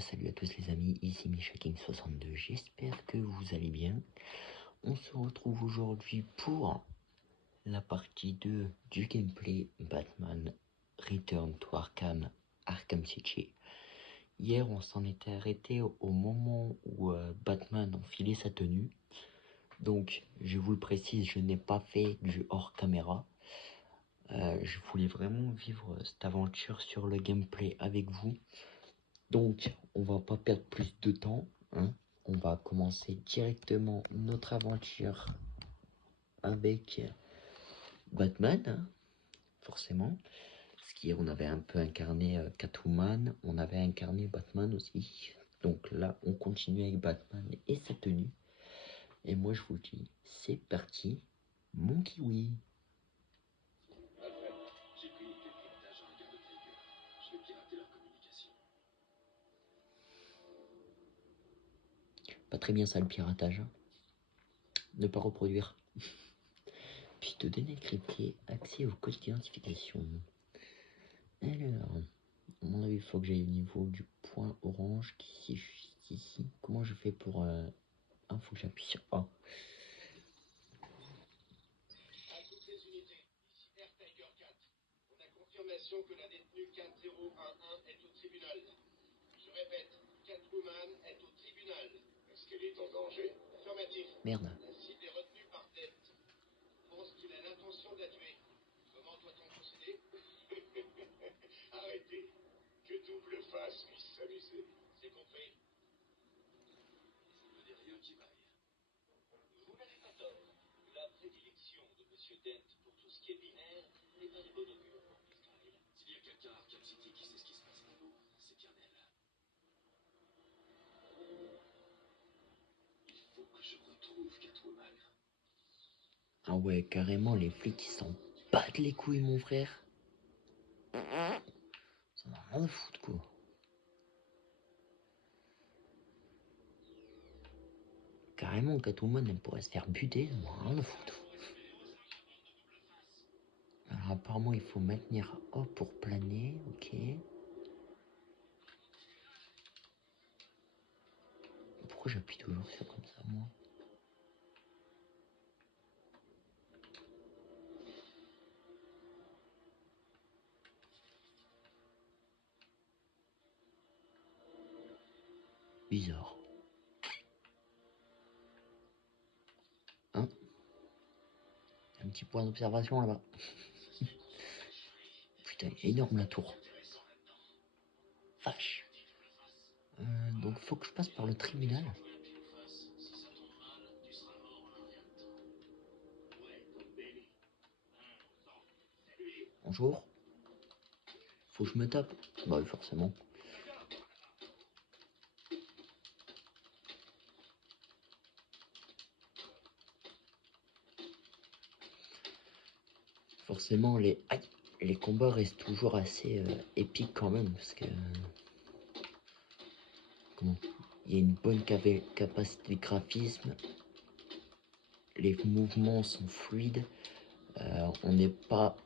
salut à tous les amis, ici MishaKing62, j'espère que vous allez bien. On se retrouve aujourd'hui pour la partie 2 du gameplay Batman Return to Arkham City. Hier on s'en était arrêté au moment où Batman enfilait sa tenue. Donc je vous le précise, je n'ai pas fait du hors caméra. Je voulais vraiment vivre cette aventure sur le gameplay avec vous. Donc, on va pas perdre plus de temps, hein. On va commencer directement notre aventure avec Batman, hein, forcément. Parce qu'on avait un peu incarné Catwoman, on avait incarné Batman aussi. Donc là, on continue avec Batman et sa tenue. Et moi, je vous dis, c'est parti, mon kiwi. Pas très bien ça le piratage, hein. Ne pas reproduire. Puis de données cryptées, accès au code d'identification. Alors, à mon avis, il faut que j'aille au niveau du point orange qui est juste ici. Comment je fais pour... Ah, faut que j'appuie sur A. On a confirmation que la détenue 4011 est au tribunal. Je répète, Catwoman est au tribunal. Est-ce qu'elle est en danger? Affirmatif. Merde. La cible est retenue par Dent. Pense qu'il a l'intention de la tuer. Comment doit-on procéder? Arrêtez. Que Double Face puisse s'amuser. C'est compris. Je ne dis rien qui vaille. Vous n'avez pas tort. La prédilection de Monsieur Dent pour tout ce qui est binaire n'est pas de bon augure pour Miss Kyle. S'il y a quelqu'un à Arkham City qui sait ce qui se passe là-haut, c'est bien elle. Il faut que je retrouve Catwoman. Ah ouais, carrément, les flics, ils s'en battent les couilles, mon frère. Ça n'a rien à foutre, quoi. Carrément, Catwoman, elle pourrait se faire buter, ça n'a rien à foutre. Alors, apparemment, il faut maintenir A pour planer, ok. Pourquoi j'appuie toujours sur comme ça, moi? Bizarre. Hein? Un petit point d'observation là-bas. Putain, énorme la tour. Vache. Donc faut que je passe par le tribunal. Bonjour. Faut que je me tape. Bah oui, forcément. Forcément, les combats restent toujours assez épiques quand même. Parce que... Comment? Il y a une bonne capacité de graphisme. Les mouvements sont fluides. On n'est pas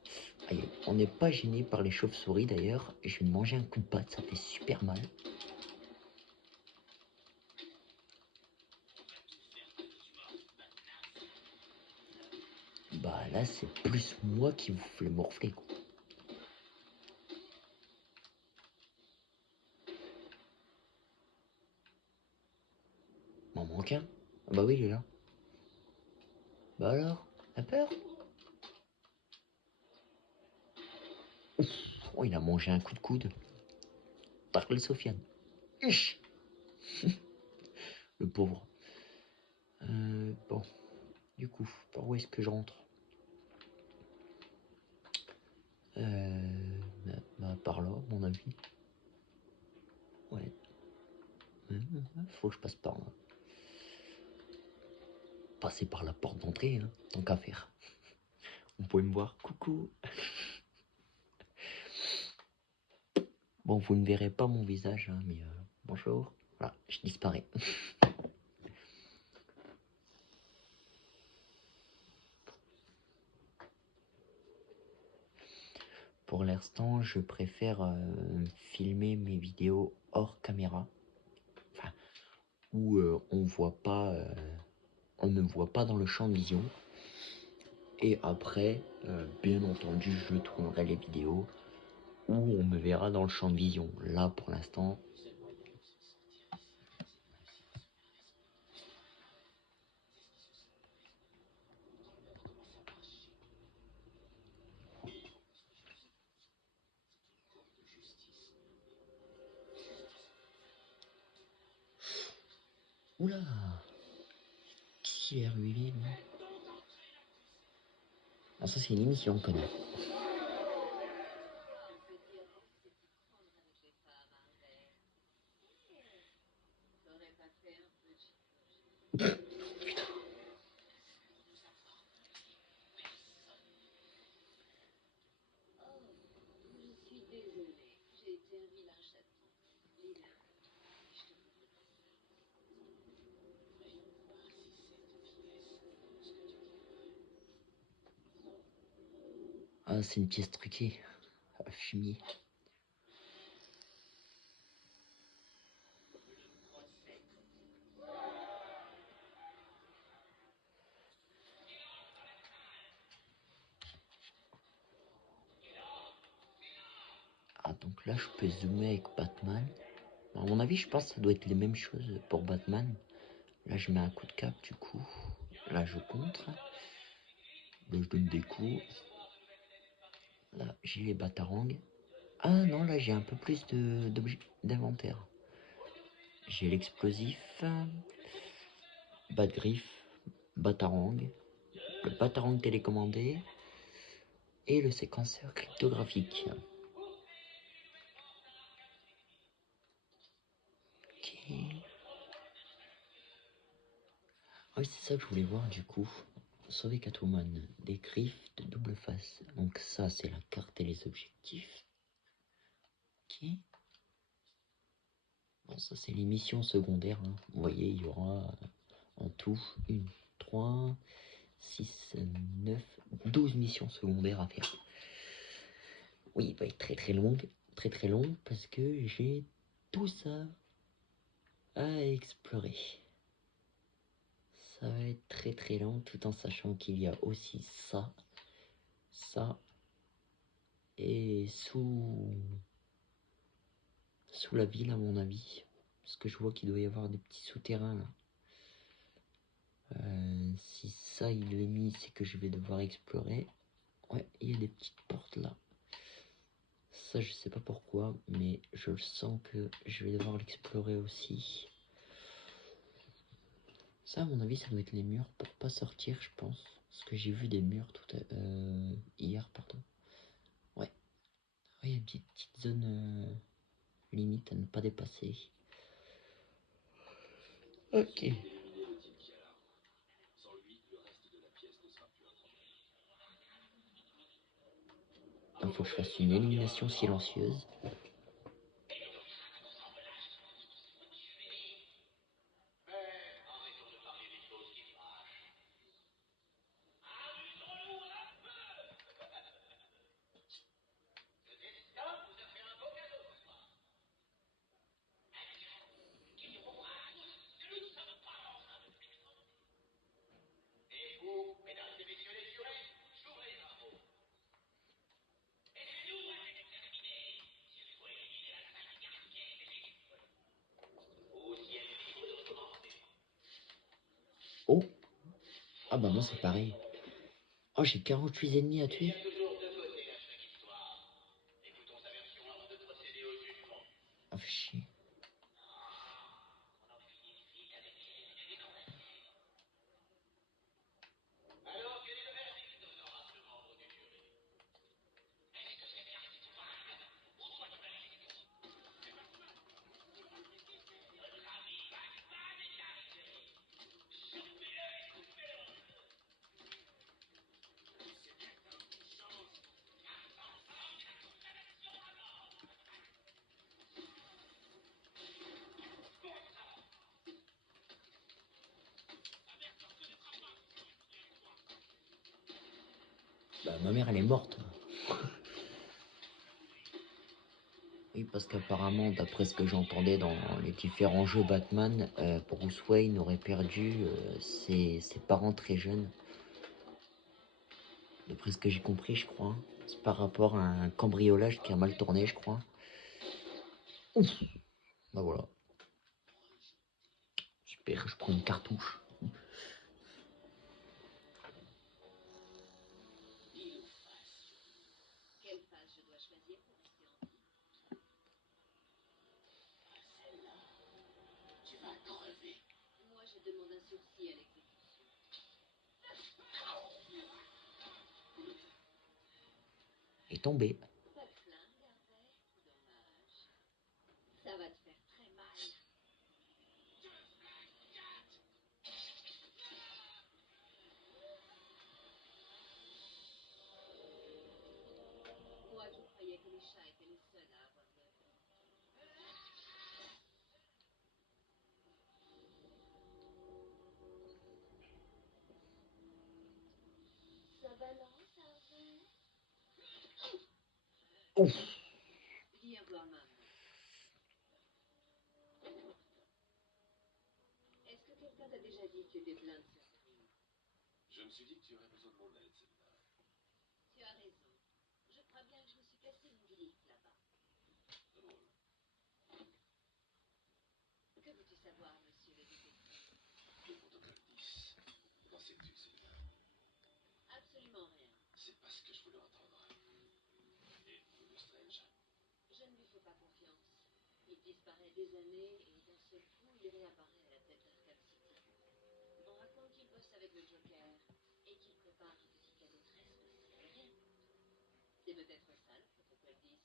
gêné par les chauves-souris d'ailleurs. Je vais manger un coup de patte, ça fait super mal. Bah là, c'est plus moi qui vous fais morfler, quoi. M'en manque un. Ah bah oui, il est là. Bah alors, la peur? Ouf. Oh, il a mangé un coup de coude. Parle Sofiane. Ish. Le pauvre. Bon. Du coup, par où est-ce que je rentre? Par là, à mon avis. Ouais. Faut que je passe par là. Passer par la porte d'entrée, hein, tant qu'à faire. Vous pouvez me voir. Coucou. Bon, vous ne verrez pas mon visage, hein, mais bonjour. Voilà, je disparais. Pour l'instant, je préfère filmer mes vidéos hors caméra. où on ne voit pas dans le champ de vision. Et après, bien entendu, je tournerai les vidéos où on me verra dans le champ de vision. Là, pour l'instant, oula, qu'est-ce qu'il est arrivé là? Ah, ça c'est une émission, on connaît. Ah, c'est une pièce truquée, fumier. Ah, donc là, je peux zoomer avec Batman. À mon avis, je pense que ça doit être les mêmes choses pour Batman. Là, je mets un coup de cap, du coup. Là, je contre. Là, je donne des coups. Là, j'ai les batarangs. Ah non, là, j'ai un peu plus d'inventaire. J'ai l'explosif, Bat-Griffe, Batarang, le Batarang télécommandé et le séquenceur cryptographique. Ok. Ah oui, c'est ça que je voulais voir du coup. Sauver Catwoman, des griffes de double face. Donc ça, c'est la carte et les objectifs. Ok. Bon, ça, c'est les missions secondaires. Hein. Vous voyez, il y aura en tout 1, 3, 6, 9, 12 missions secondaires à faire. Oui, il va être très long, parce que j'ai tout ça à explorer. Ça va être très long, tout en sachant qu'il y a aussi ça, et sous la ville à mon avis, parce que je vois qu'il doit y avoir des petits souterrains là. Si ça il est mis, c'est que je vais devoir explorer. Ouais, il y a des petites portes là. Ça, je sais pas pourquoi, mais je le sens que je vais devoir l'explorer aussi. Ça, à mon avis, ça doit être les murs pour pas sortir, je pense. Parce que j'ai vu des murs hier, pardon. Ouais. Il y a une petite zone limite à ne pas dépasser. Ok. Il faut que je fasse une élimination silencieuse. Oh. Ah bah moi c'est pareil. Oh, j'ai 48 ennemis à tuer. Ah, fait chier. Bah ma mère elle est morte. Oui, parce qu'apparemment, d'après ce que j'entendais dans les différents jeux Batman, Bruce Wayne aurait perdu ses parents très jeunes. D'après ce que j'ai compris, je crois. C'est par rapport à un cambriolage qui a mal tourné, je crois. Ouf. Bah voilà. Super, je prends une cartouche. Quelle phase je dois choisir pour rester en vie? Celle-là. Tu vas crever. Moi, je demande un sursis à l'exécution. Est tombé. Pas de flingue, Harvey? Dommage. Ça va te faire très mal. Moi qui croyais que les chats étaient les seuls à avoir de la vie. Ça balance, Harvey? Ouf. Viens voir maman. Est-ce que quelqu'un t'a déjà dit que tu étais plein de surprises? Je me suis dit que tu aurais besoin de mon aide, celle-là. Tu as raison. Je crois bien que je me suis cassé une griffe là-bas. Drôle. Que veux-tu savoir, monsieur le détective? Le protocole 10. Qu'en sais-tu, celle-là? Absolument rien. C'est pas ce que je voulais entendre. Et vous, le Strange? Je ne lui fais pas confiance. Il disparaît des années et d'un seul coup, il réapparaît à la tête d'Arkham City. On raconte qu'il bosse avec le Joker et qu'il prépare un petit cadeau très spécial. Rien. C'est peut-être ça le protocole 10.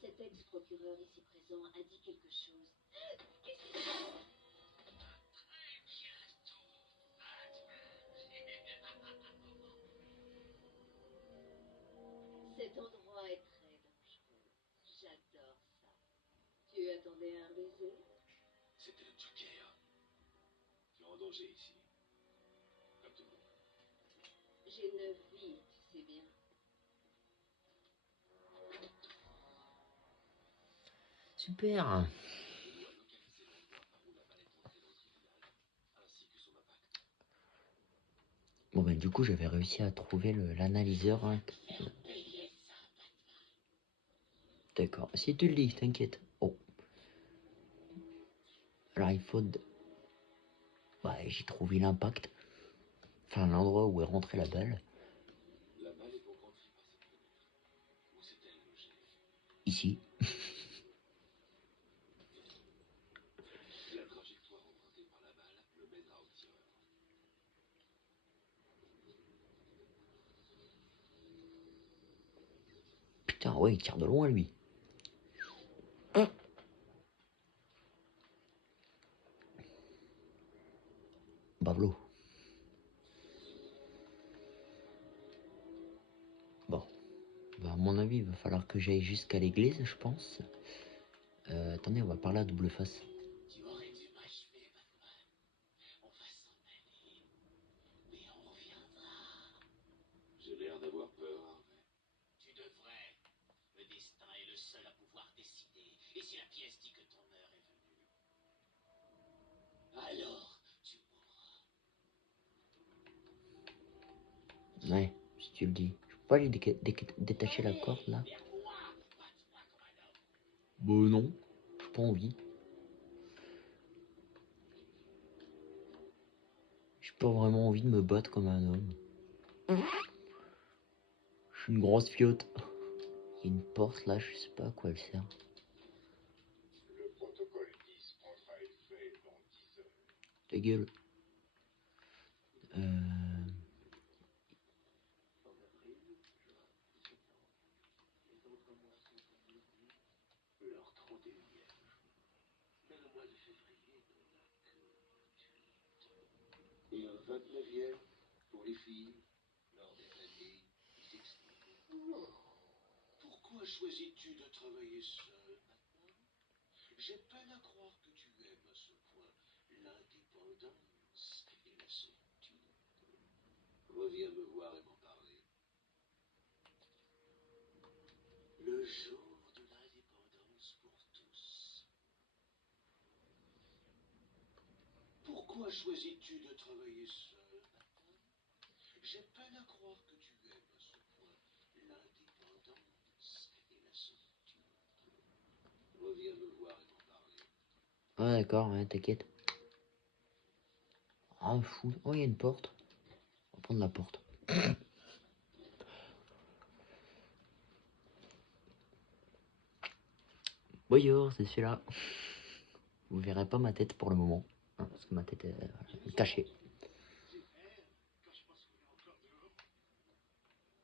Cet ex-procureur ici présent a dit quelque chose. Qu'est-ce qui se passe? Cet endroit est très dangereux. J'adore ça. Tu attendais un baiser? C'était le Joker. Tu es en danger ici. Comme tout le monde. J'ai 9 vies, tu sais bien. Super. Je dois localiser l'endroit par où la balle est entrée dans le tribunal, ainsi que son impact. Bon ben du coup j'avais réussi à trouver l'analyseur. Hein. D'accord. Si tu le dis, t'inquiète. Oh. Alors il faut... Ouais, j'ai trouvé l'impact. Enfin l'endroit où est rentrée la balle. La balle est donc entrée par cette fenêtre. Où s'est-elle logée? Ici. La trajectoire empruntée par la balle me mènera au tireur. Putain, ouais, il tire de loin lui. Bavlo. Bon. Bah, à mon avis, il va falloir que j'aille jusqu'à l'église, je pense. Attendez, on va parler à double face. Tu aurais dû m'achever, Batman. On va s'en aller. Mais on reviendra. J'ai l'air d'avoir peur, Harvey. Tu devrais. Le destin est le seul à pouvoir décider. Et si la pièce dit que ton heure est venue, alors tu mourras. Ouais, si tu le dis. Je peux pas lui détacher la corde là. Vers moi, bats-toi comme un homme. Bah non, j'ai pas envie. J'ai pas vraiment envie de me battre comme un homme. Je suis une grosse fiotte. Il y a une porte là, je sais pas à quoi elle sert. Le protocole 10 prendra effet dans 10 heures. Ta gueule. En avril, juin, septembre. Les autres mois sont venus. L'heure trente et unième. Mais le mois de février n'en a que 28. Et un 29e pour les filles, lors des années bissextiles. Pourquoi choisis-tu de travailler seul, Batman? J'ai peine à croire que tu aimes à ce point l'indépendance et la solitude. Reviens me voir et m'en parler. Le jour de l'indépendance pour tous. Pourquoi choisis-tu de travailler seul, Batman? J'ai peine à croire que tu aimes à ce point l'indépendance et la solitude. Reviens me voir et m'en parler. Ouais, d'accord, ouais, t'inquiète. Ah, fou. Oh, il y a une porte. On va prendre la porte. Bonjour, c'est celui-là. Vous verrez pas ma tête pour le moment, hein, parce que ma tête est cachée. Quand je pense qu'on est encore dehors.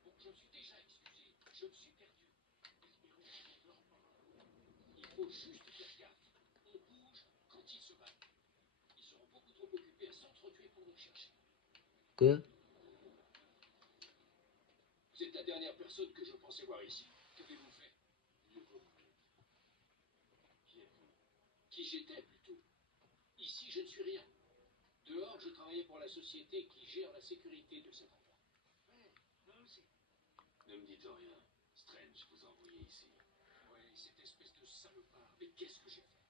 Bon, je me suis déjà excusé. Je me suis perdu. Espérons qu'ils ne meurent pas. Il faut juste faire gaffe. On bouge quand ils se battent. Ils seront beaucoup trop occupés à s'entretuer pour nous chercher. Que Vous êtes la dernière personne que je pensais voir ici. Qu'avez-vous fait? Mieux vaut. Qui êtes-vous? Qui j'étais plutôt. Ici, je ne suis rien. Dehors, je travaillais pour la société qui gère la sécurité de cet endroit. Ouais, moi aussi. Ne me dites rien. Strange vous a envoyé ici. Ouais, cette espèce de salopard. Mais qu'est-ce que j'ai fait?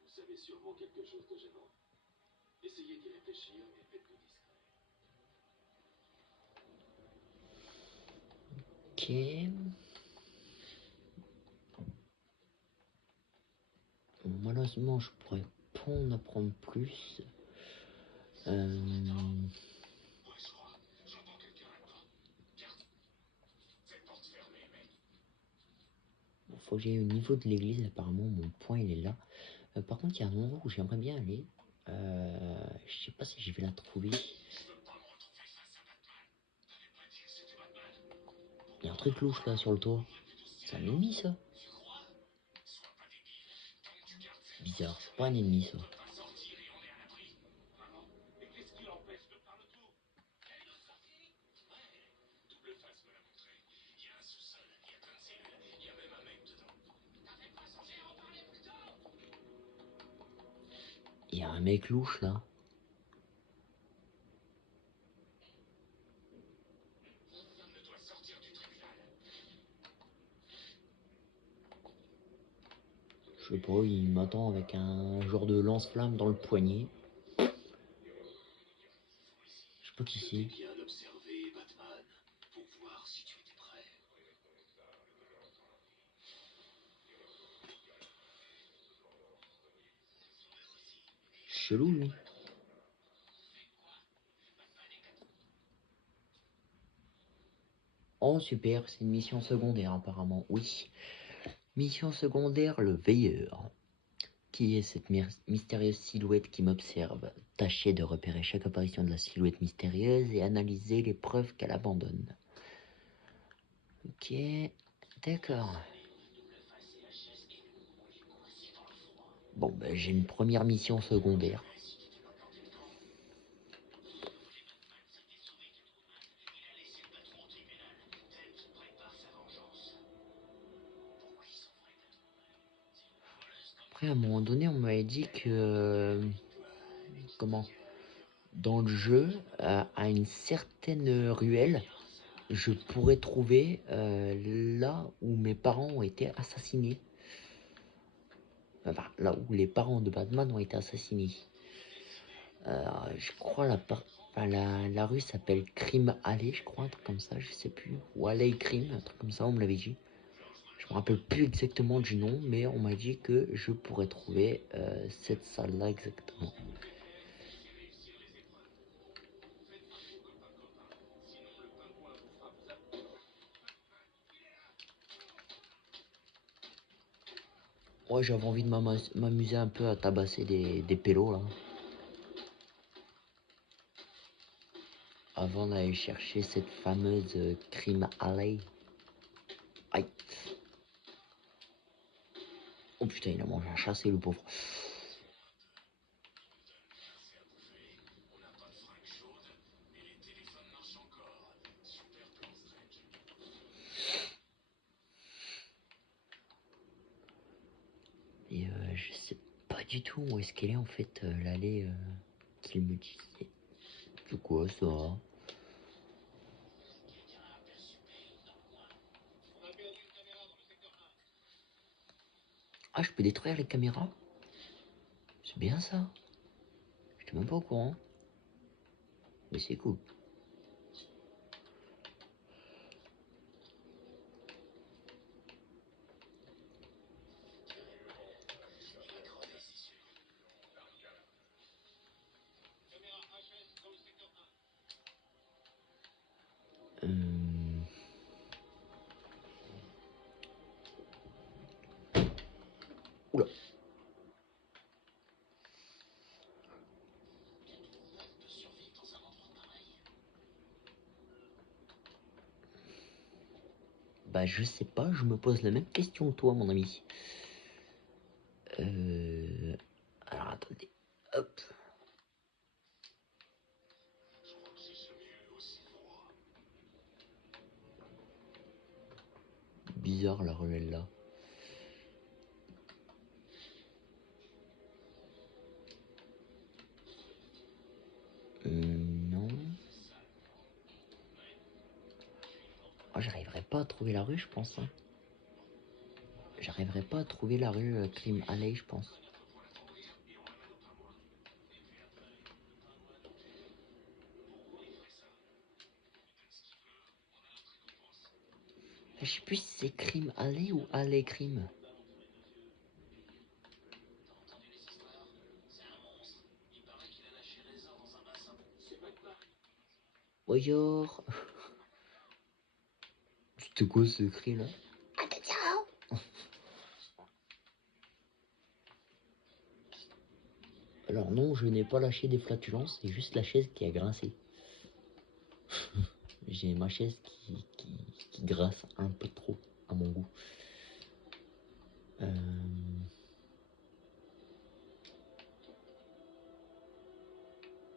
Vous savez sûrement quelque chose de gênant. Essayez d'y réfléchir et faites-le discret. Ok. Malheureusement, je pourrais pas en apprendre plus. Ouais, je crois. J'entends quelqu'un là-dedans. Garde. Cette porte fermée, mec. Faut que j'aille au niveau de l'église. Apparemment, mon point il est là. Par contre, il y a un endroit où j'aimerais bien aller. Je sais pas si je vais la trouver. Je veux pas me retrouver face à Batman. T'avais pas dit que c'était Batman. Il y a un truc louche là sur le toit. C'est un ennemi ça? Tu crois? Sois pas débile. Tant que tu gardes cette Bizarre, c'est pas un ennemi ça. on peut pas sortir et on est à l'abri. Vraiment? Et qu'est-ce qui l'empêche de faire le tour? Il y a une autre sortie? Ouais. Double face me l'a montré. Il y a un sous-sol, il y a plein de cellules, il y a même un mec dedans. T'avais pas songé à en parler plus tôt? Il y a un mec louche là. Personne ne doit sortir du tribunal. Je sais pas, il m'attend avec un genre de lance-flamme dans le poignet. Je sais pas qui Je t'ai c'est. bien observé, Batman, pour voir si tu étais prêt. Chelou lui. Oh super, c'est une mission secondaire apparemment, oui. Mission secondaire, le veilleur. Qui est cette mystérieuse silhouette qui m'observe? Tâchez de repérer chaque apparition de la silhouette mystérieuse et analyser les preuves qu'elle abandonne. Ok, d'accord. Bon, ben j'ai une première mission secondaire. Après, à un moment donné, on m'avait dit que... comment? Dans le jeu, à une certaine ruelle, je pourrais trouver là où mes parents ont été assassinés. Enfin, là où les parents de Batman ont été assassinés. Je crois la rue s'appelle Crime Alley, je crois, un truc comme ça, je sais plus. Ou Alley Crime, un truc comme ça, on me l'avait dit. Je me rappelle plus exactement du nom, mais on m'a dit que je pourrais trouver cette salle-là exactement. Ouais, j'avais envie de m'amuser un peu à tabasser des pélos là. Avant d'aller chercher cette fameuse Crime Alley. Aïe. Oh putain, il a mangé un chassé le pauvre. Et je sais pas du tout où est-ce qu'elle est en fait l'allée qu'il me disait. C'est quoi ça? On a perdu une caméra dans le secteur 1. Ah, je peux détruire les caméras? C'est bien ça. J'étais même pas au courant. Mais c'est cool. Caméra HS dans le secteur 1. Oula. Bah je sais pas, je me pose la même question que toi mon ami. Alors attendez. Hop. Bizarre la ruelle là. Non. Oh, j'arriverai pas à trouver la rue, je pense. Hein. J'arriverai pas à trouver la rue Crime Alley, je pense. Je sais plus si c'est Crime Alley ou Alley Crime. Bonjour. C'était quoi ce cri là? Alors non, je n'ai pas lâché des flatulences, c'est juste la chaise qui a grincé. J'ai ma chaise qui grasse un peu trop à mon goût.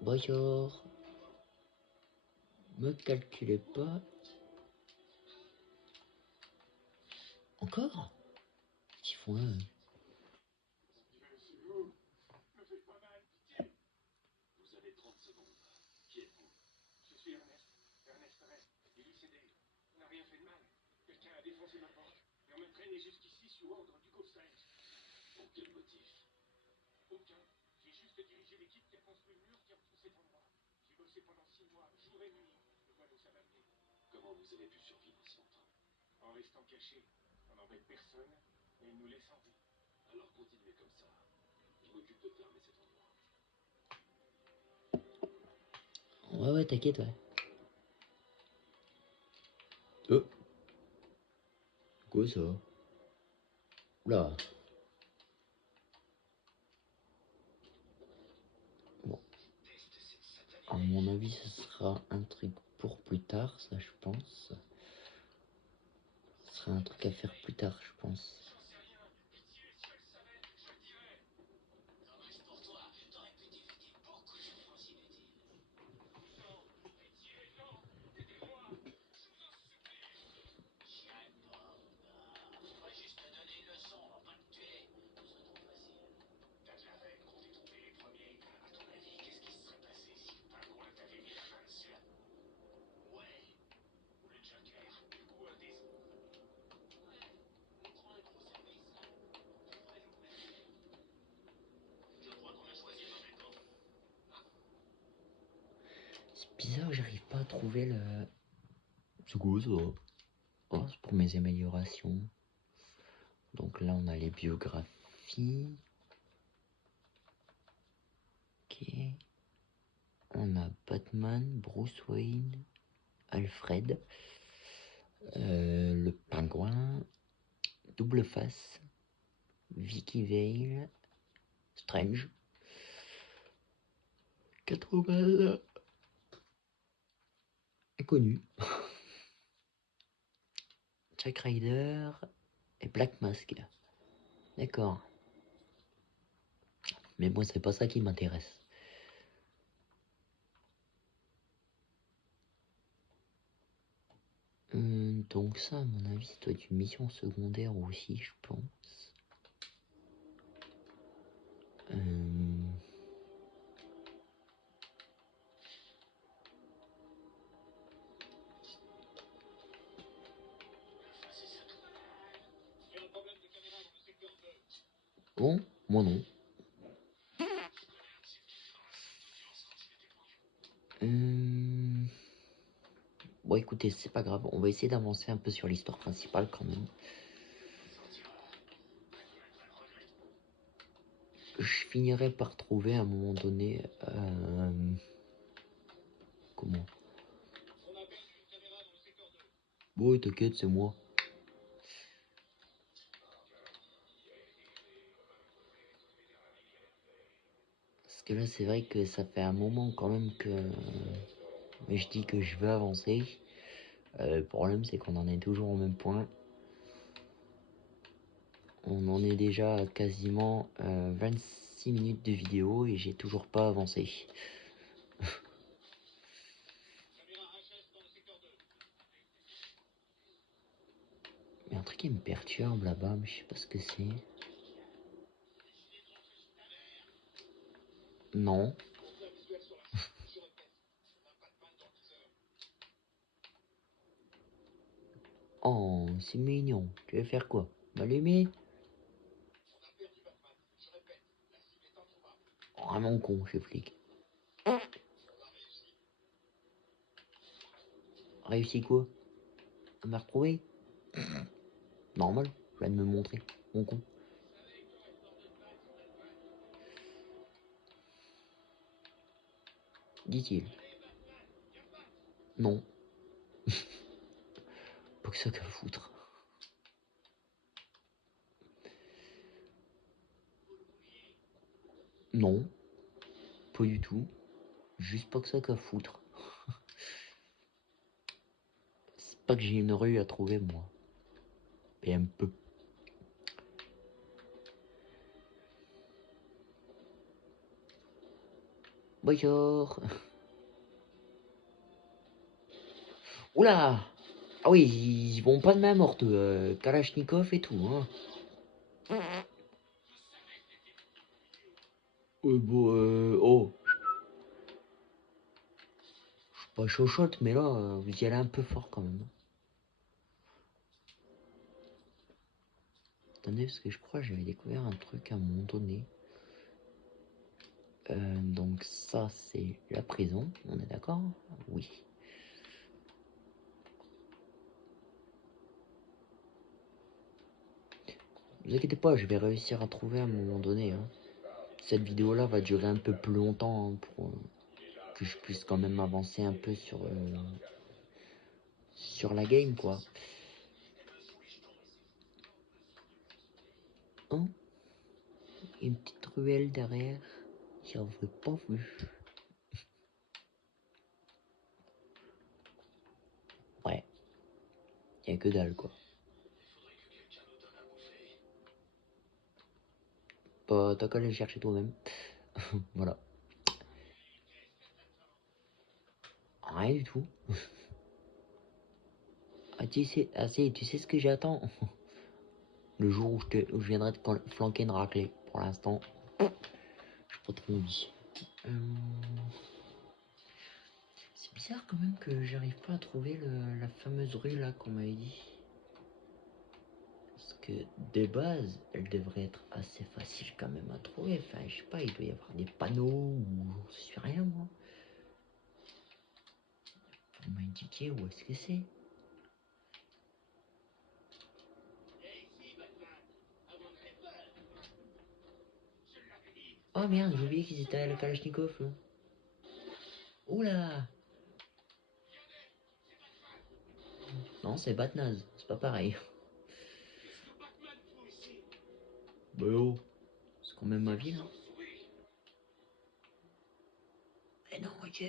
Bonjour. Me calculez pas. Encore? Ils font un. Vous avez 30 secondes. Qui êtes-vous? Je suis Ernest. Ernest Ray. Élucidé. On n'a rien fait de mal. Quelqu'un a défoncé ma porte. Et on m'a traîné jusqu'ici sous ordre du Ghost. Pour quel motif? Aucun. J'ai juste dirigé l'équipe qui a construit le mur qui entoure cet endroit. J'ai bossé pendant 6 mois, jour et nuit. Le voilà où ça m'a mené. Comment vous avez pu survivre si longtemps? En restant caché. On n'embête personne et il nous laisse en vie. Alors continuez comme ça. Je m'occupe de fermer cet endroit. Ouais, t'inquiète, ouais. Oh. Quoi ça? Oula. Bon. À mon avis, ce sera un truc pour plus tard, ça je pense. Ce sera un truc à faire plus tard, je pense. C'est bizarre, j'arrive pas à trouver le... C'est quoi ça? Oh, c'est pour mes améliorations. Donc là, on a les biographies. Ok. On a Batman, Bruce Wayne, Alfred, le pingouin, Double Face, Vicky Vale, Strange, Catwoman, inconnu, Jack Ryder et Black Mask. D'accord. Mais moi, c'est pas ça qui m'intéresse. Donc ça, à mon avis, ça doit être une mission secondaire aussi, je pense. Bon, moi non. Bon, écoutez, c'est pas grave. On va essayer d'avancer un peu sur l'histoire principale quand même. Je finirai par trouver à un moment donné... Comment? Bon, t'inquiète, c'est moi. Parce que là, c'est vrai que ça fait un moment quand même que... je dis que je veux avancer. Le problème, c'est qu'on en est toujours au même point. On en est déjà à quasiment 26 minutes de vidéo et j'ai toujours pas avancé. Il y a un truc qui me perturbe là-bas, mais je sais pas ce que c'est. Non. Oh, c'est mignon. Tu veux faire quoi? M'allumer? Vraiment con, ce flic. Réussi quoi? À me retrouver? Normal, je viens de me montrer, mon con. Dit-il. Non. Pas que ça qu'à foutre. Non. Pas du tout. Juste pas que ça qu'à foutre. C'est pas que j'ai une rue à trouver, moi. Et un peu. Bonjour. Oula! Ah oui, ils vont pas de main morte, Kalachnikov et tout, hein. Oh. Je suis pas chochotte, mais là, vous y allez un peu fort quand même. Attendez, parce que je crois que j'avais découvert un truc à un moment donné. Donc ça, c'est la prison, on est d'accord? Oui. Ne vous inquiétez pas, je vais réussir à trouver à un moment donné, hein. Cette vidéo-là va durer un peu plus longtemps, hein, pour que je puisse quand même avancer un peu sur la game, quoi. Hein? Une petite ruelle derrière, j'avais pas vu. Ouais, y a que dalle, quoi. Bah, t'as qu'à aller le chercher toi-même. Voilà. Rien du tout. Ah, tu sais ce que j'attends? Le jour où je viendrai te flanquer une raclée. Pour l'instant, je suis pas trop envie. C'est bizarre quand même que j'arrive pas à trouver la fameuse rue là qu'on m'avait dit. Parce que de base, elle devrait être assez facile quand même à trouver. Enfin, je sais pas, il doit y avoir des panneaux ou je sais rien moi. On m'a indiqué où est-ce que c'est. Oh merde, j'ai oublié qu'ils étaient à la Kalachnikov là. Oula! Non, c'est Batnaz, c'est pas pareil. Bah oh, c'est quand même ma ville. Hein. Mais non, ok.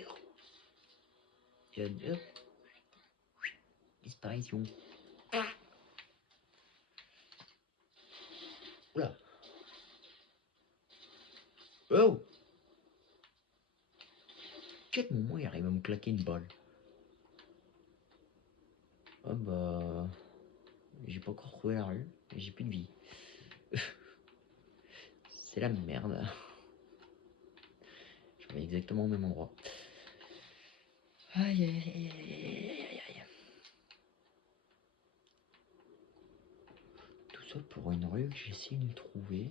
Hop, disparition. Oula. Oh! Quel moment il arrive à me claquer une balle? Ah bah... J'ai pas encore trouvé la rue, et j'ai plus de vie. C'est la merde. Je vais exactement au même endroit. Aïe aïe aïe aïe aïe aïe. Tout ça pour une rue que j'essaie de trouver.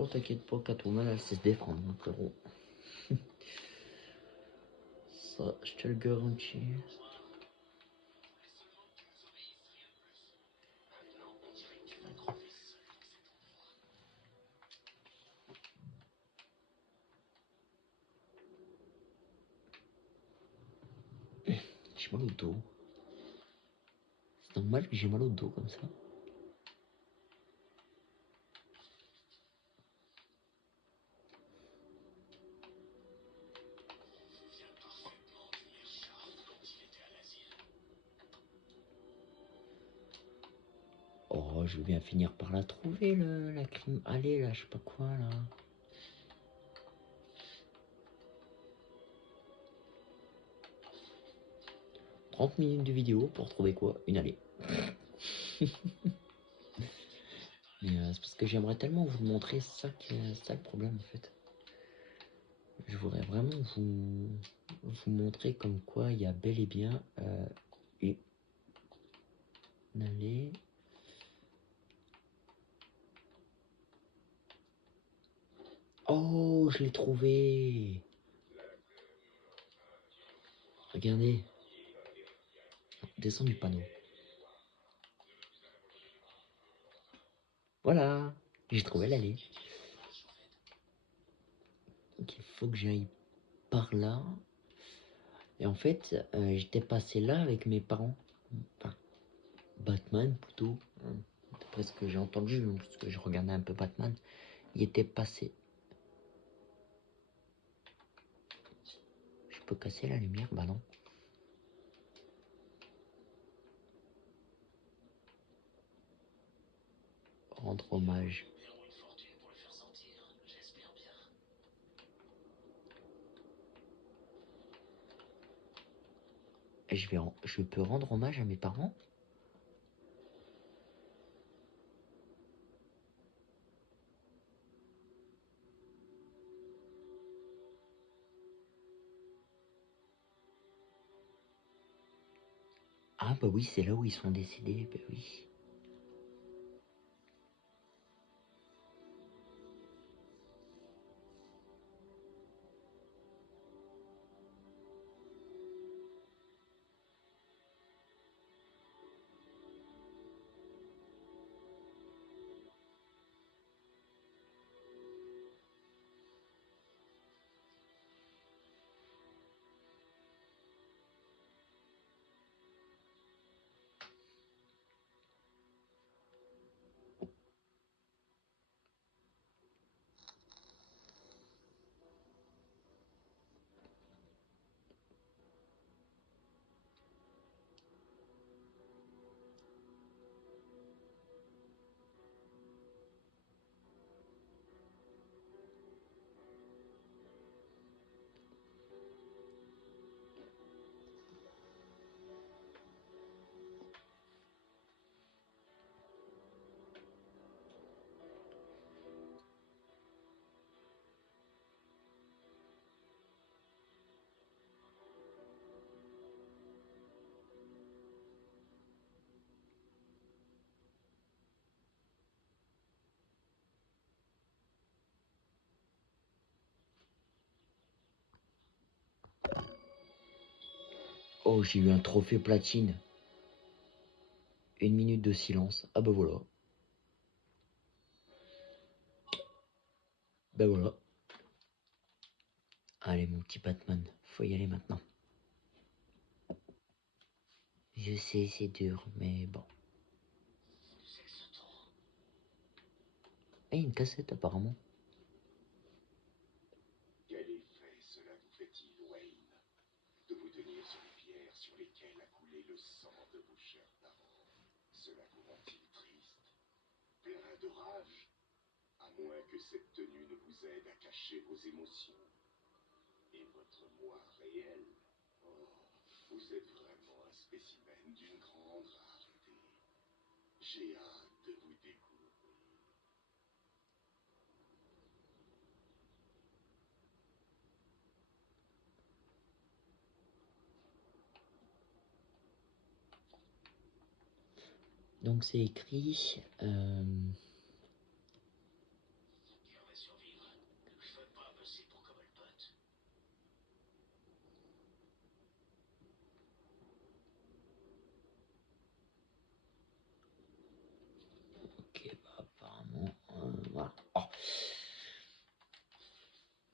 Oh, t'inquiète pas, Catwoman, elle sait se défendre, mon frérot. Ça, je te le garantis. J'ai mal au dos. C'est normal que j'ai mal au dos comme ça. Oh, je vais bien finir par la trouver, la crime. Allez, là, je sais pas quoi, là. « 30 minutes de vidéo pour trouver quoi? Une allée. Mais c'est parce que j'aimerais tellement vous le montrer, c'est ça le problème en fait. Je voudrais vraiment vous montrer comme quoi il y a bel et bien une allée. Oh, je l'ai trouvé. Regardez. Descends du panneau. Voilà. J'ai trouvé l'allée. Donc il faut que j'aille par là. Et en fait, j'étais passé là avec mes parents. Enfin, Batman plutôt. D'après ce que j'ai entendu, parce que je regardais un peu Batman. Il était passé. Je peux casser la lumière? Bah non. Rendre hommage. Je peux rendre hommage à mes parents? Ah bah oui, c'est là où ils sont décédés, bah oui. Oh, j'ai eu un trophée platine. 1 minute de silence. Ah bah voilà. Bah voilà. Allez mon petit Batman, faut y aller maintenant. Je sais, c'est dur, mais bon. Eh, une cassette apparemment. Quel effet cela vous fait-il, Wayne, de vous tenir sur les pierres sur lesquelles a coulé le sang de vos chers parents? Cela vous rend-il triste, plein de rage, à moins que cette tenue ne vous aide à cacher vos émotions et votre moi réel? Oh, vous êtes vraiment un spécimen d'une grande rareté. J'ai hâte de vous découvrir. Donc c'est écrit...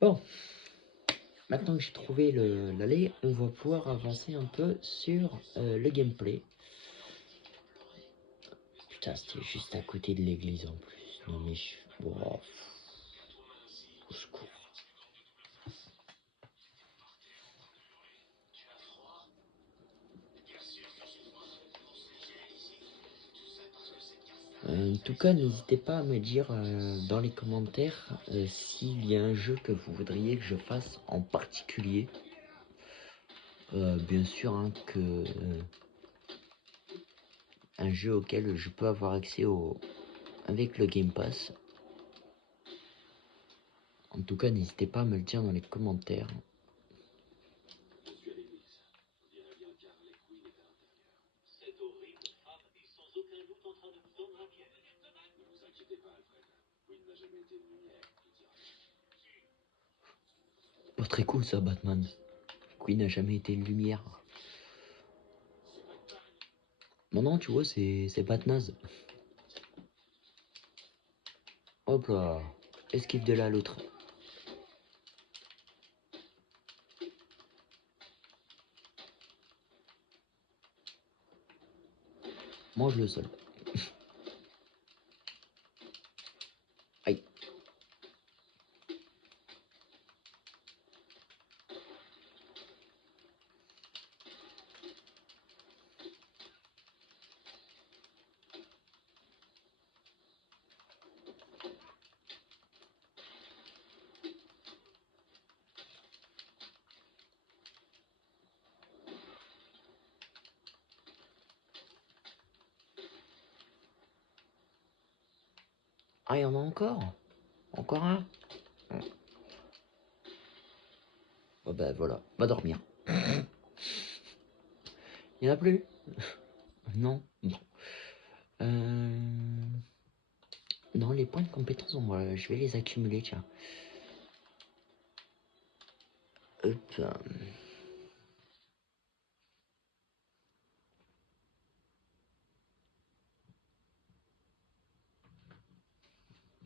Bon, maintenant que j'ai trouvé l'allée, on va pouvoir avancer un peu sur le gameplay. Putain, c'était juste à côté de l'église en plus. Non mais je... Oh, au secours. En tout cas, n'hésitez pas à me dire dans les commentaires s'il y a un jeu que vous voudriez que je fasse en particulier. Bien sûr, hein, un jeu auquel je peux avoir accès avec le Game Pass. En tout cas, n'hésitez pas à me le dire dans les commentaires. Je suis à l'église. On dirait bien qu'Harley Quinn est à l'intérieur. Cette horrible femme est sans aucun doute en train de vous embraquer. Ne vous inquiétez pas, Alfred. Quinn n'a jamais été une lumière, je dirais. Pas très cool ça, Batman. Queen n'a jamais été une lumière. Non, tu vois, c'est Batnaze. Hop là. Esquive de là à l'autre. Mange le sol. Aïe. Ah, il y en a encore? Encore un? Oh bah voilà, va dormir. Il y en a plus? Non. Bon. Non, les points de compétence, je vais les accumuler, tiens. Hop.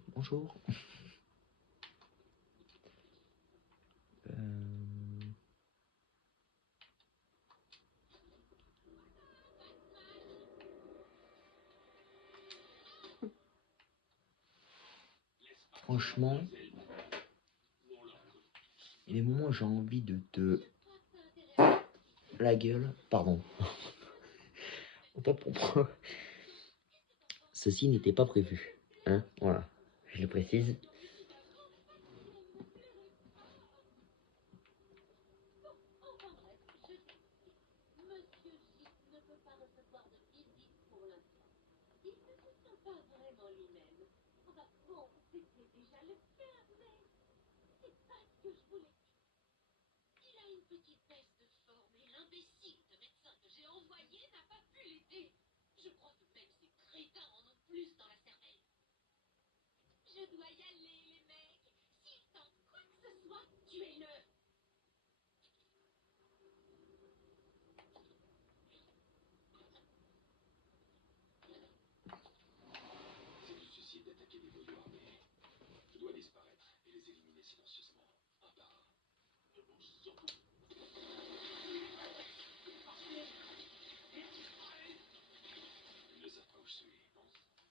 Bonjour. Franchement, il y a des moments où j'ai envie de te... La gueule. Pardon. Pas pour moi. Ceci n'était pas prévu. Hein, voilà. Je le précise. C'est du suicide d'attaquer des voyous armés. Je dois disparaître et les éliminer silencieusement, un par un. Ne bouge surtout. Ils ne savent pas où je suis.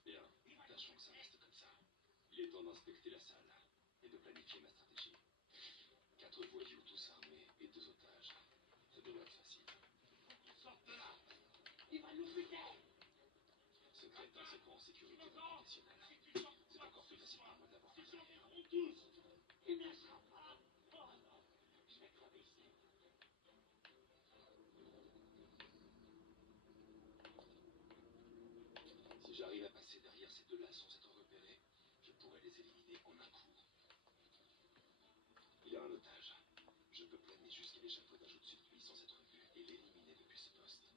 Bien, tâchons que ça reste comme ça. Il est temps d'inspecter la salle et de planifier ma stratégie. 4 voyous tous armés et 2 otages. Ça devrait être facile. Sorte de là! Il va nous buter! Ce crétin se croit en sécurité dans le conditionnel. C'est encore plus facile pour moi d'avoir fait ça. Il ne lâchera pas! Oh non! Je vais crever ici. Si j'arrive à passer derrière ces deux-là sans être repéré, je pourrais les éliminer en un coup. Il y a un otage. Je peux planer jusqu'à l'échafaudage au-dessus de lui sans être vu et l'éliminer depuis ce poste.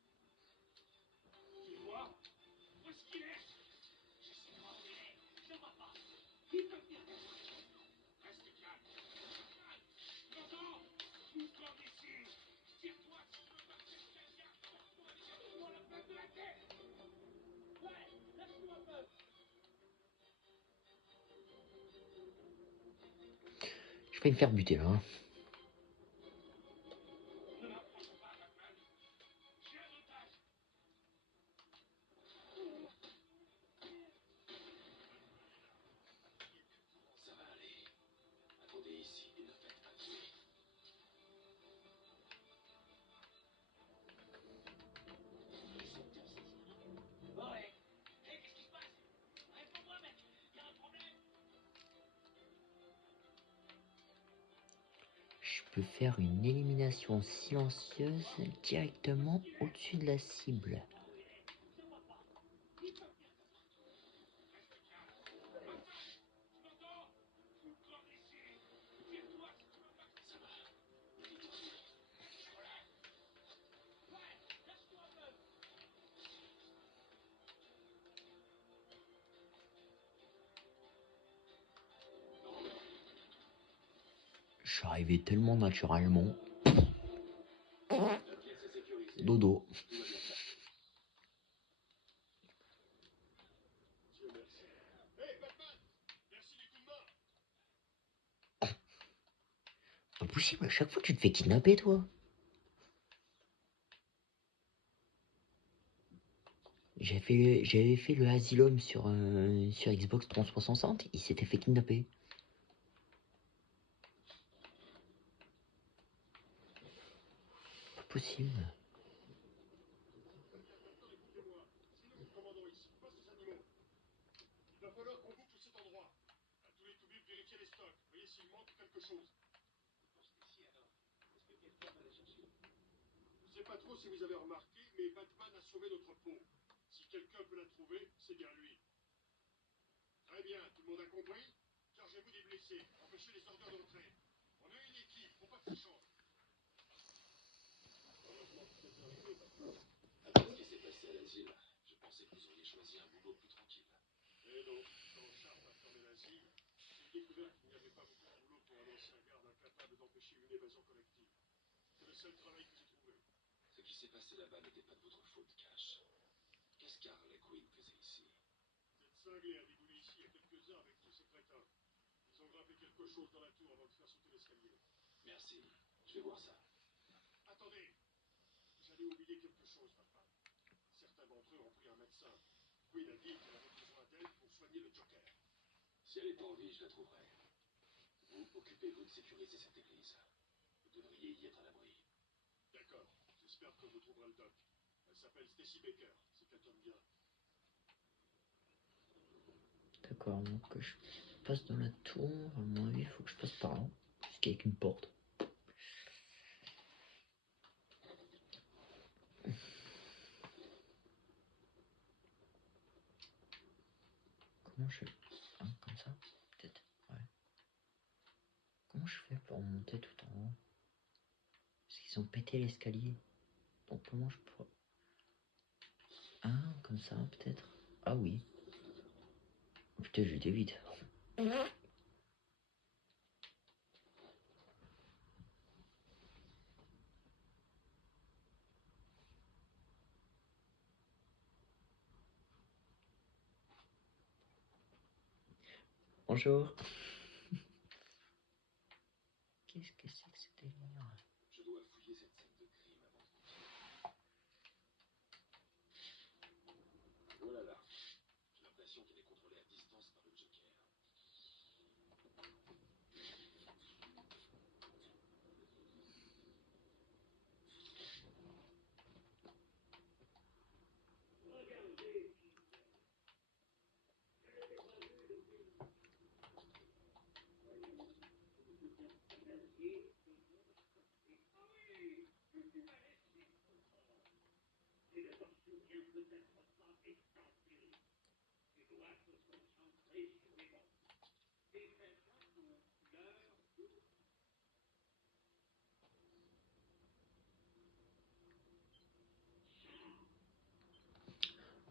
Tu vois? Où est-ce qu'il est? J'essaie de voir où il est. Je ne vois pas. Il peut venir vers moi. Reste calme. J'entends! Nous sommes ici. Tire-toi si tu veux pas que quelqu'un pour la plaque de la tête. Ouais, lâche-nous un peu. Je vais me faire buter là. Hein. Ça va aller. Attendez ici et ne faites pas de bruit. Ouais. Hé, qu'est-ce qui se passe? Réponds-moi, mec. Y a un problème? Je peux faire une élimination silencieuse directement au-dessus de la cible. Ça va. J'arrivais tellement naturellement. La pièce est sécurisée. Dodo. Tout va bien se passer. Dieu merci. Hé, Batman! Merci du coup de main! Pas possible, à chaque fois tu te fais kidnapper toi. J'avais fait le Asylum sur Xbox 360, il s'était fait kidnapper. Pas possible. Écoutez-moi, c'est nous le commandant ici, pas ces animaux. Il va falloir qu'on boucle cet endroit. À tous les toubibs, vérifiez les stocks. Voyez s'il manque quelque chose. Je sais pas trop si vous avez remarqué, mais Batman a sauvé notre peau. Si quelqu'un peut la trouver, c'est bien lui. Très bien, tout le monde a compris? Chargez-vous des blessés, empêchez les ordures d'entrer. On est une équipe, faut pas que ça change. Heureusement que vous êtes arrivé, Batman. Après ce qui s'est passé à l'asile, je pensais que vous auriez choisi un boulot plus tranquille. Eh non, quand Sharp a fermé l'asile, j'ai découvert qu'il n'y avait pas beaucoup de boulot pour un ancien garde incapable d'empêcher une évasion collective. C'est le seul travail que j'ai trouvé. Ce qui s'est passé là-bas n'était pas de votre faute, Cash. Qu'est-ce qu'Harley Quinn faisait ici? Cette cinglée a déboulé ici il y a quelques heures avec tous ces crétins. Ils ont grimpé quelque chose dans la tour avant de faire sauter l'escalier. Merci. Je vais voir ça. Attendez, j'allais oublier quelque chose, Batman. Certains d'entre eux ont pris un médecin. Quinn a dit qu'elle avait besoin d'aide pour soigner le Joker. Si elle est en vie, je la trouverai. Vous occupez-vous de sécuriser cette église. Vous devriez y être à l'abri. D'accord, j'espère que vous trouverez le doc. Elle s'appelle Stacy Baker, c'est quelqu'un de bien. D'accord, donc je passe dans la tour, à mon avis il faut que je passe par là, jusqu'avec une porte. Comment je fais? Hein, comme ça? Peut-être, ouais. Comment je fais pour monter tout en haut? Parce qu'ils ont pété l'escalier. Donc comment je pourrais... Ah, comme ça peut-être? Ah oui. Oh, putain, j'étais vite. Bonjour. Qu'est-ce que c'est que ce délire? Je dois fouiller cette scène de crime avant de continuer. Voilà là. J'ai l'impression qu'elle est contrôlée à distance par le Joker.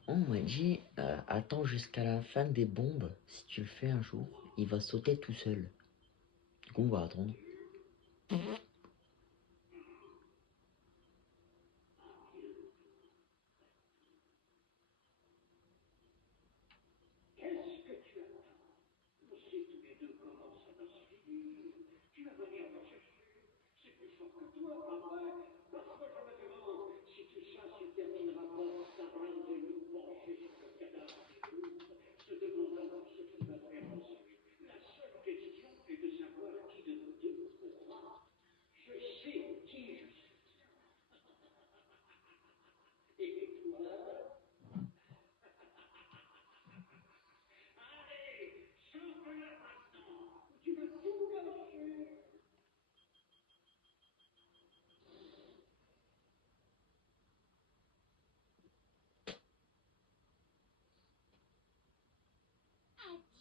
On m'a dit, attends jusqu'à la fin des bombes. Si tu le fais un jour, il va sauter tout seul. Du coup, on va attendre.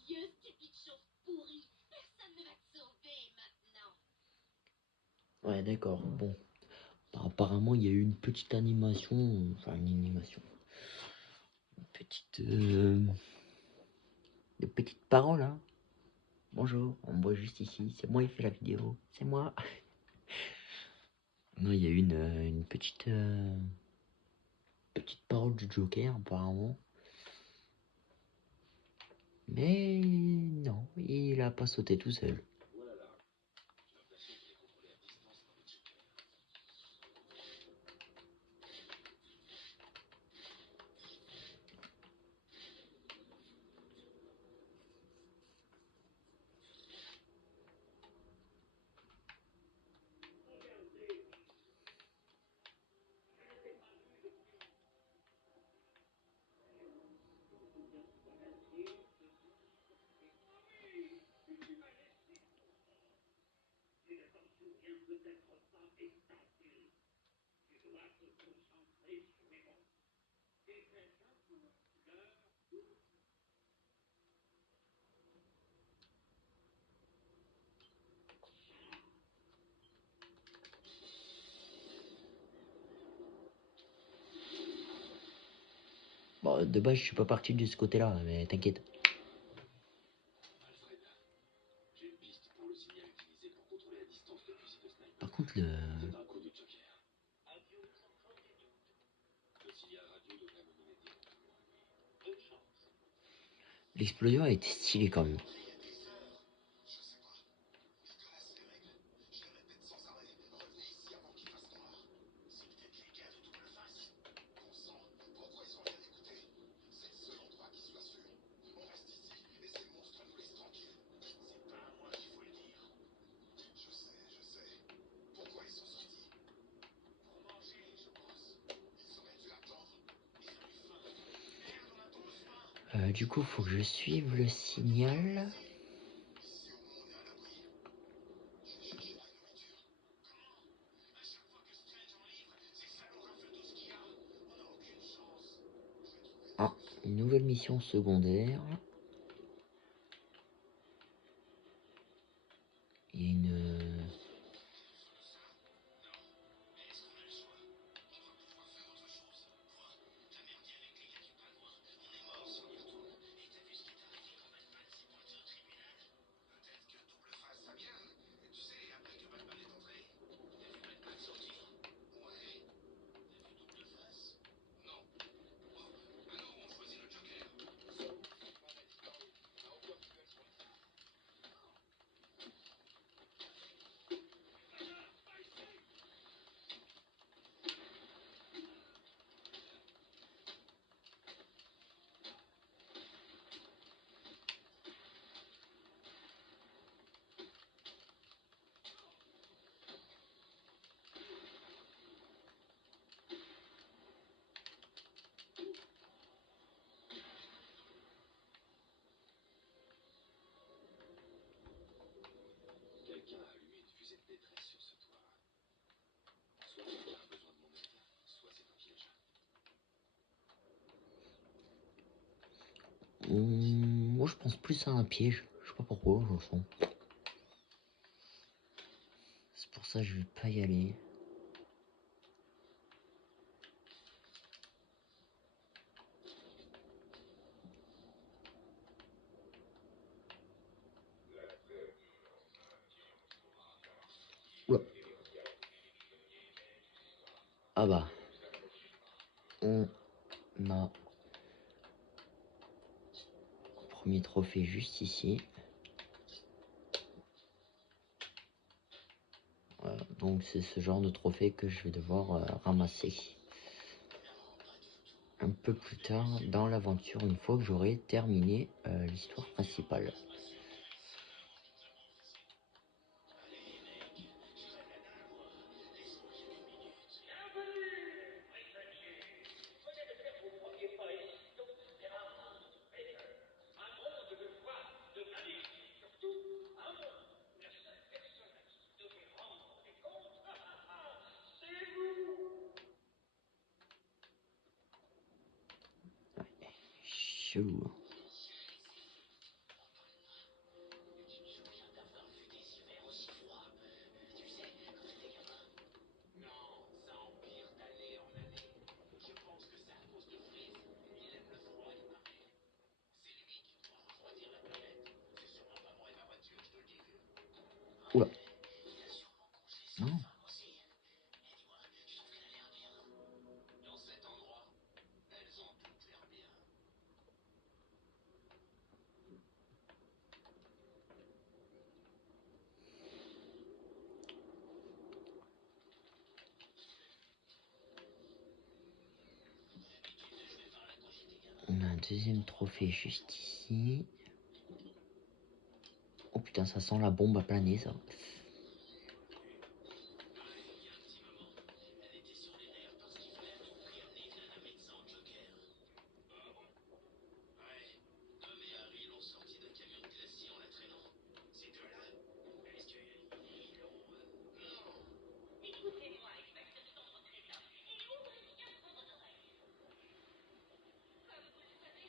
Adieu, stupide chauve pourrie. Personne ne va te sauver maintenant. Ouais, d'accord, bon. Apparemment, il y a eu une petite animation, enfin une animation, une petite, des petites paroles, hein. Bonjour, on me voit juste ici, c'est moi qui fais la vidéo, c'est moi. Non, il y a eu une petite parole du Joker, apparemment. Mais non, il a pas sauté tout seul. Voilà là. J'ai l'impression qu'il est contrôlé à distance par le Joker. Bon, de base, je suis pas parti de ce côté-là, mais t'inquiète. Alfred, j'ai une piste pour le signal utilisé pour contrôler à distance le fusil de sniper. Par contre, C'est un coup du Joker. Le signal radio devrait me mener directement à lui. Bonne chance. l'explosion a été stylée quand même. Du coup, faut que je suive le signal. Ah, une nouvelle mission secondaire. Il y a une... Quelqu'un a allumé une fusée de détresse sur ce toit. Soit quelqu'un a besoin de mon aide, soit c'est un piège. Moi, je pense plus à un piège. Je sais pas pourquoi, je le sens. C'est pour ça que je vais pas y aller. Oula. Ah bah. On a premier trophée juste ici. Voilà, donc Donc c'est ce genre de trophée que je vais devoir ramasser un peu plus tard dans l'aventure, une fois que j'aurai terminé l'histoire principale. Chelou. Oula. Non. On a un deuxième trophée juste ici. Oh putain, ça sent la bombe à planer, ça. Écoutez-moi, inspecteur d'entretien. Il ouvre les quatre vos oreilles. Comme vous le savez,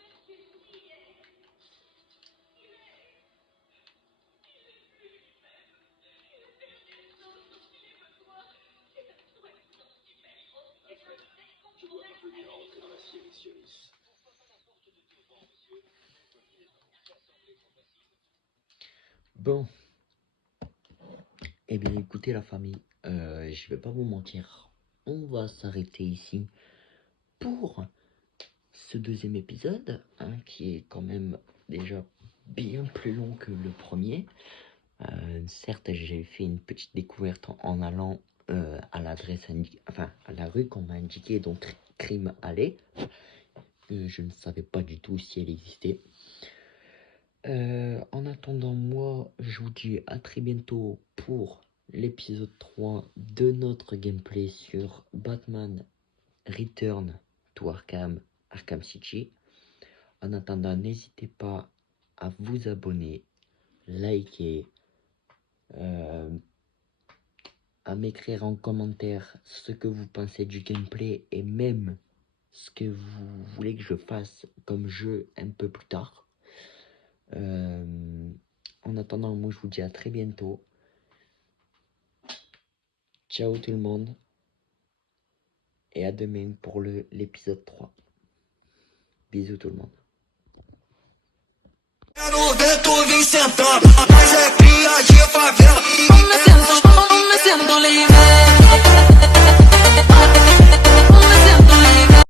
Monsieur Lee est... Il est plus lui-même. Il a perdu les choses dont il est besoin. C'est un soi-disant super-héros. Et ça me fait qu'on Je dois parvenir à entrer dans la série Sionis. Bon. Eh bien écoutez la famille, je vais pas vous mentir. On va s'arrêter ici pour ce deuxième épisode, hein, qui est quand même déjà bien plus long que le premier. Certes, j'ai fait une petite découverte en allant à l'adresse enfin à la rue qu'on m'a indiquée, donc Crime Alley. Je ne savais pas du tout si elle existait. En attendant, moi, je vous dis à très bientôt pour l'épisode 3 de notre gameplay sur Batman Return to Arkham City. En attendant, n'hésitez pas à vous abonner, liker, à m'écrire en commentaire ce que vous pensez du gameplay et même ce que vous voulez que je fasse comme jeu un peu plus tard. En attendant, moi je vous dis à très bientôt. Ciao tout le monde. Et à demain pour l'épisode 3. Bisous tout le monde.